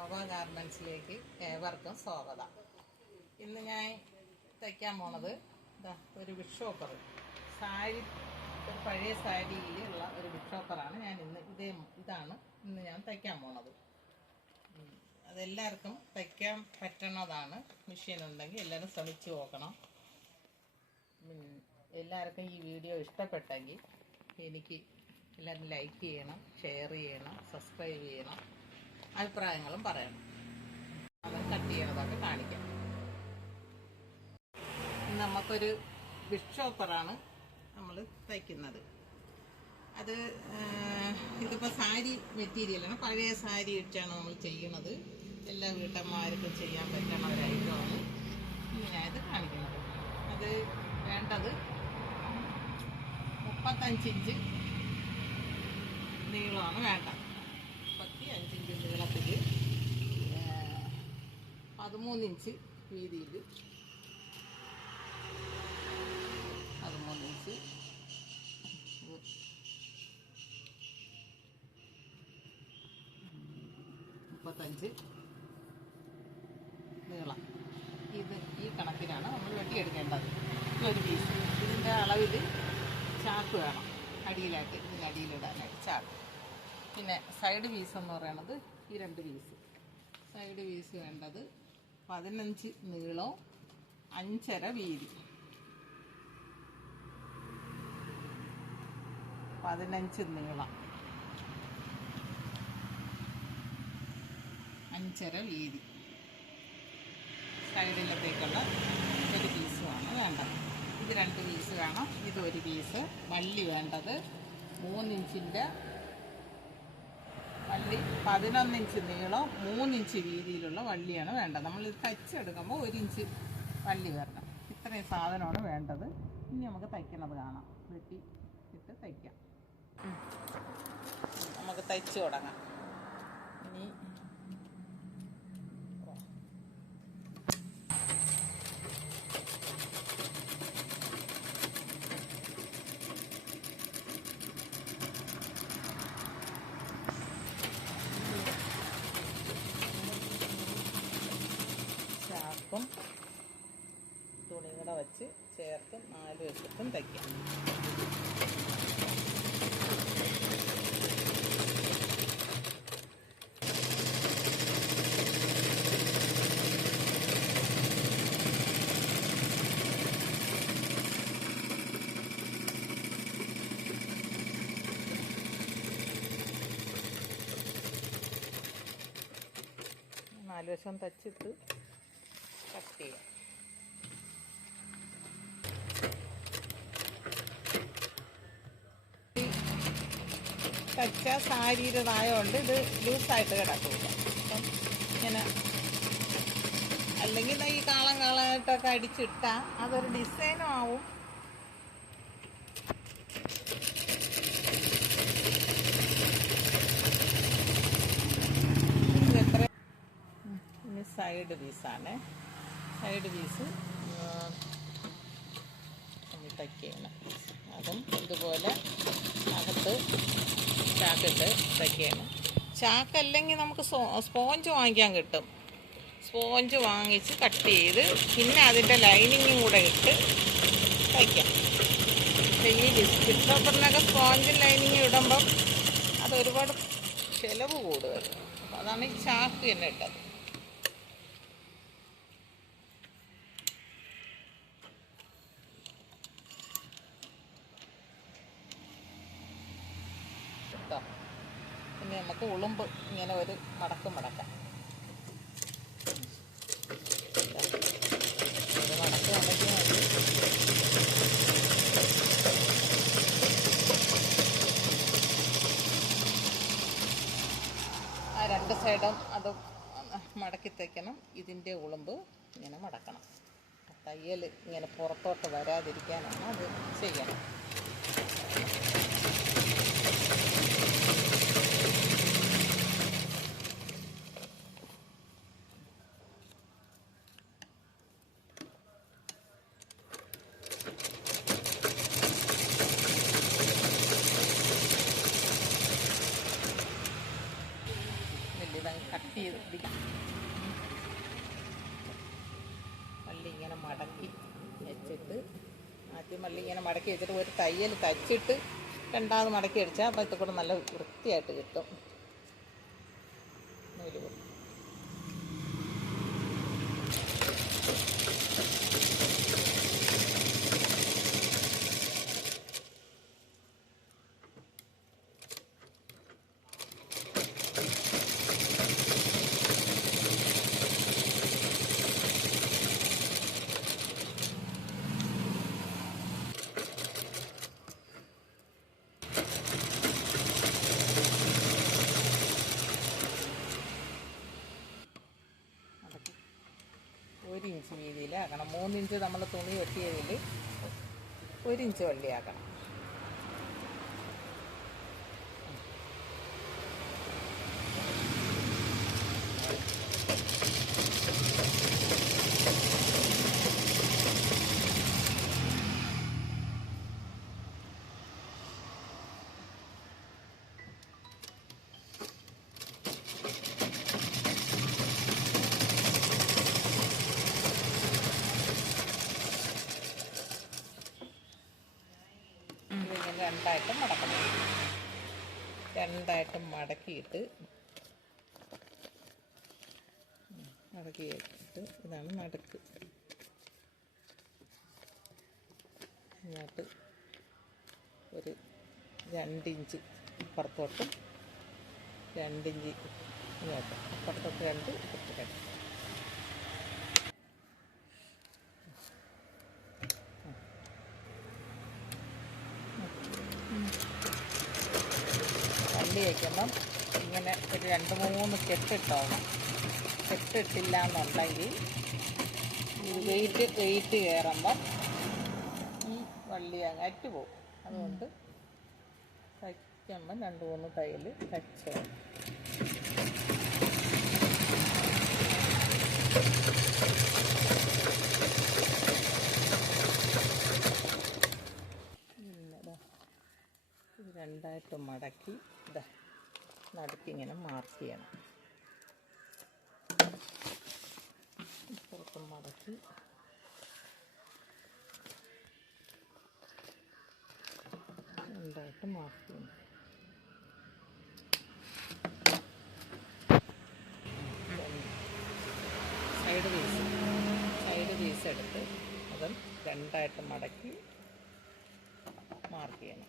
ശോഭ ഗാർമെൻറ്റ്സിലേക്ക് ഏവർക്കും സ്വാഗതം. ഇന്ന് ഞാൻ തയ്ക്കാൻ പോണത് ഒരു ബിഷോപ്പർ സാരി, ഒരു പഴയ സാരിയിലുള്ള ഒരു ബിഷോപ്പറാണ് ഞാൻ ഇതാണ് ഇന്ന് ഞാൻ തയ്ക്കാൻ പോണത്. അതെല്ലാവർക്കും തയ്ക്കാൻ പറ്റണതാണ്. മെഷീൻ ഉണ്ടെങ്കിൽ എല്ലാവരും ശ്രമിച്ചു നോക്കണം. എല്ലാവർക്കും ഈ വീഡിയോ ഇഷ്ടപ്പെട്ടെങ്കിൽ എനിക്ക് എല്ലാവരും ലൈക്ക് ചെയ്യണം, ഷെയർ ചെയ്യണം, സബ്സ്ക്രൈബ് ചെയ്യണം, അഭിപ്രായങ്ങളും പറയണം. അത് കട്ട് ചെയ്യണതൊക്കെ കാണിക്കാം. നമുക്കൊരു ബിഷോപ്പറാണ് നമ്മൾ തയ്ക്കുന്നത്. അത് ഇതിപ്പോൾ സാരി മെറ്റീരിയലാണ്, പഴയ സാരി ഇട്ടാണ് നമ്മൾ ചെയ്യുന്നത്. എല്ലാ വീട്ടമ്മമാർക്കും ചെയ്യാൻ പറ്റുന്ന ഒരു ഐറ്റമാണ് ഇങ്ങനെയായത് കാണിക്കുന്നത്. അത് വേണ്ടത് 35 ഇഞ്ച് നീളമാണ് വേണ്ടത്. 35 ഇഞ്ച് നീളത്തിൽ 13 ഇഞ്ച് വീതിയിൽ 13 ഇഞ്ച് 35 നീളം. ഈ കണക്കിനാണ് നമ്മൾ വെട്ടിയെടുക്കേണ്ടത്. ഒരു പീസ് ഇതിൻ്റെ അളവിൽ ചാക്ക് വേണം, അടിയിലായിട്ട് ഇതിന് അടിയിലിടാനായിട്ട് ചാക്ക്. പിന്നെ സൈഡ് പീസ് എന്ന് പറയുന്നത് ഈ 2 പീസ്. സൈഡ് പീസ് വേണ്ടത് 15 നീളവും 5.5 വീതി. 15 നീളം 5.5 വീതി സൈഡിലത്തേക്കുള്ള ഒരു പീസുമാണ് വേണ്ടത്. ഇത് 2 പീസ് വേണം. ഇത് 1 പീസ്. വള്ളി വേണ്ടത് 3 ഇഞ്ചിൻ്റെ വള്ളി, 11 ഇഞ്ച് നീളം 3 ഇഞ്ച് വീതിയിലുള്ള വള്ളിയാണ് വേണ്ടത്. നമ്മൾ ഇത് തയ്ച്ചെടുക്കുമ്പോൾ 1 ഇഞ്ച് വള്ളി വരണം. ഇത്രയും സാധനമാണ് വേണ്ടത്. ഇനി നമുക്ക് തയ്ക്കുന്നത് കാണാം. വെട്ടി ഇട്ട് തയ്ക്കാം. നമുക്ക് തയ്ച്ച് തുടങ്ങാം. ഇനി ചാക്കും തുണി കൂടെ വച്ച് ചേർത്ത് 4 വശത്തും തയ്ക്കാം. വശം തച്ചിട്ട് കട്ട് ചെയ്യാം. തച്ച സാരിയുടേതായതുകൊണ്ട് ഇത് ലൂസായിട്ട് കിടക്കില്ല. അപ്പം ഇങ്ങനെ അല്ലെങ്കിൽ ഈ കാളായിട്ടൊക്കെ അടിച്ചിട്ടാൽ അതൊരു ഡിസൈനും ആവും. സൈഡ് പീസാണ്. സൈഡ് പീസ് തയ്ക്കണം. അതും ഇതുപോലെ അകത്ത് ചാക്കിട്ട് തയ്ക്കണം. ചാക്കല്ലെങ്കിൽ നമുക്ക് സ്പോഞ്ച് വാങ്ങിക്കാൻ കിട്ടും. സ്പോഞ്ച് വാങ്ങിച്ച് കട്ട് ചെയ്ത് പിന്നെ അതിൻ്റെ ലൈനിങ്ങും കൂടെ ഇട്ട് തയ്ക്കാം. ഈ ബിഷോപ്പറിനൊക്കെ സ്പോഞ്ചും ലൈനിങ്ങും ഇടുമ്പം അതൊരുപാട് ചിലവ് കൂടുതൽ. അപ്പം അതാണ് ഈ ചാക്ക് തന്നെ ഇട്ടത്. ഇനി നമുക്ക് ഉളുമ്പ് ഇങ്ങനെ ഒരു മടക്കം മടക്കാം. ഒരു മടക്ക് മടക്കിയാൽ മതി. ആ 2 സൈഡും അത് മടക്കി തയ്ക്കണം. ഇതിൻ്റെ ഉളുമ്പ് ഇങ്ങനെ മടക്കണം. തയ്യൽ ഇങ്ങനെ പുറത്തോട്ട് വരാതിരിക്കാനാണ് അത് ചെയ്യണം. മല്ലി ഇങ്ങനെ മടക്കി വെച്ചിട്ട് ആദ്യം മല്ലി ഇങ്ങനെ മടക്കി വെച്ചിട്ട് ഒരു തയ്യൽ തച്ചിട്ട് രണ്ടാമത് മടക്കി അടിച്ചാൽ അപ്പോൾ ഇത് കൂടെ നല്ല വൃത്തിയായിട്ട് കിട്ടും. നൂല് ഒരു ഇഞ്ച് വീതിയിലാക്കണം. 3 ഇഞ്ച് നമ്മൾ തുണി വെട്ടിയതിൽ 1 ഇഞ്ച് വള്ളിയാക്കണം. രണ്ടായിട്ട് മടക്കണം. രണ്ടായിട്ട് മടക്കിയിട്ട് ഇതാണ് നടുക്ക്. ഇങ്ങോട്ട് ഒരു 2 ഇഞ്ച് അപ്പുറത്തോട്ടും 2 ഇഞ്ച് ഇങ്ങോട്ട് അപ്പുറത്തോട്ട് 2 ഇപ്പുറത്ത് 2. വള്ളി വയ്ക്കുമ്പം ഇങ്ങനെ ഒരു 2-3 കെട്ടിട്ടോണം. കെട്ടിട്ടില്ല എന്നുണ്ടെങ്കിൽ ഇത് വെയിറ്റ് കയറുമ്പം ഈ വള്ളി അങ്ങ് അറ്റുപോകും. അതുകൊണ്ട് തയ്ക്കുമ്പം 2-3 തയ്യൽ തയ്ച്ചോ. ഇത് രണ്ടായിട്ട് മടക്കി ഇതാ നടുക്കിങ്ങനെ മാർക്ക് ചെയ്യണം. പുറത്ത് മടക്കി രണ്ടായിട്ട് മാർക്ക് ചെയ്യണം. സൈഡ് പീസ് എടുത്ത് അതും രണ്ടായിട്ട് മടക്കി മാർക്ക് ചെയ്യണം.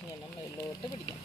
ഇങ്ങനെ മേലോട്ട് പിടിക്കണം.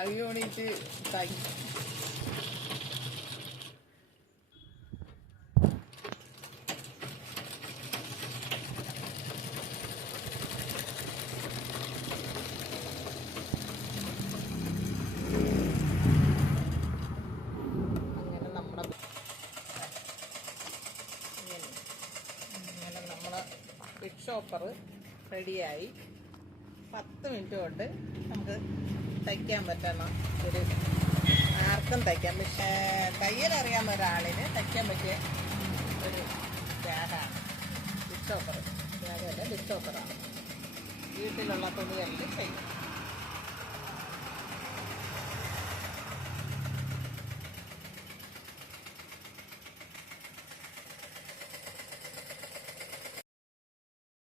അയ്യോണിച്ച് തൈ ചോപ്പർ റെഡിയായി. 10 മിനിറ്റ് കൊണ്ട് നമുക്ക് തയ്ക്കാൻ പറ്റുന്ന ഒരു, ആർക്കും തയ്ക്കാം. പക്ഷേ തയ്യലറിയാവുന്ന ഒരാളിന് തയ്ക്കാൻ പറ്റിയ ഒരു ബാഗാണ് ബിഗ് ചോപ്പർ. ബാഗല്ല, ബിഗ് ചോപ്പറാണ്. വീട്ടിലുള്ള തുണികളിൽ ചെയ്യും.